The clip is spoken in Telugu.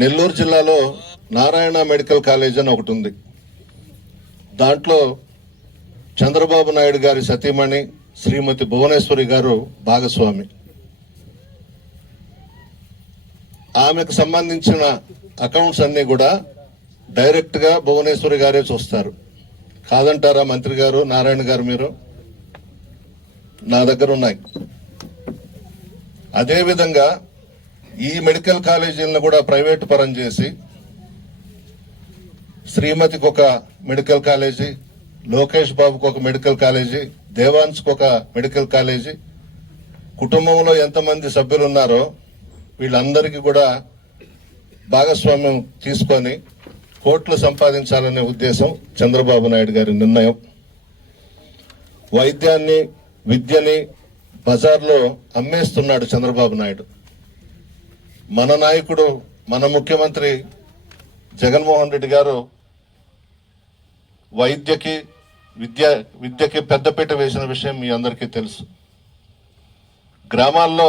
నెల్లూరు జిల్లాలో నారాయణ మెడికల్ కాలేజ్ అని ఒకటి ఉంది. దాంట్లో చంద్రబాబు నాయుడు గారి సతీమణి శ్రీమతి భువనేశ్వరి గారు భాగస్వామి. ఆమెకు సంబంధించిన అకౌంట్స్ అన్నీ కూడా డైరెక్ట్గా భువనేశ్వరి గారే చూస్తారు. కాదంటారా మంత్రి గారు నారాయణ గారు మీరు? నా దగ్గర ఉన్నాయి. అదేవిధంగా ఈ మెడికల్ కాలేజీలను కూడా ప్రైవేట్ పరం చేసి శ్రీమతికి ఒక మెడికల్ కాలేజీ లోకేష్ బాబుకు ఒక మెడికల్ కాలేజీ దేవాన్స్కి ఒక మెడికల్ కాలేజీ. కుటుంబంలో ఎంతమంది సభ్యులు ఉన్నారో వీళ్ళందరికీ కూడా భాగస్వామ్యం తీసుకొని కోట్లు సంపాదించాలనే ఉద్దేశం చంద్రబాబు నాయుడు గారి నిర్ణయం. వైద్యాన్ని విద్యని బజార్లో అమ్మేస్తున్నాడు చంద్రబాబు నాయుడు. మన నాయకుడు మన ముఖ్యమంత్రి జగన్మోహన్ రెడ్డి గారు వైద్యకి విద్య విద్యకి పెద్దపీట వేసిన విషయం మీ అందరికీ తెలుసు. గ్రామాల్లో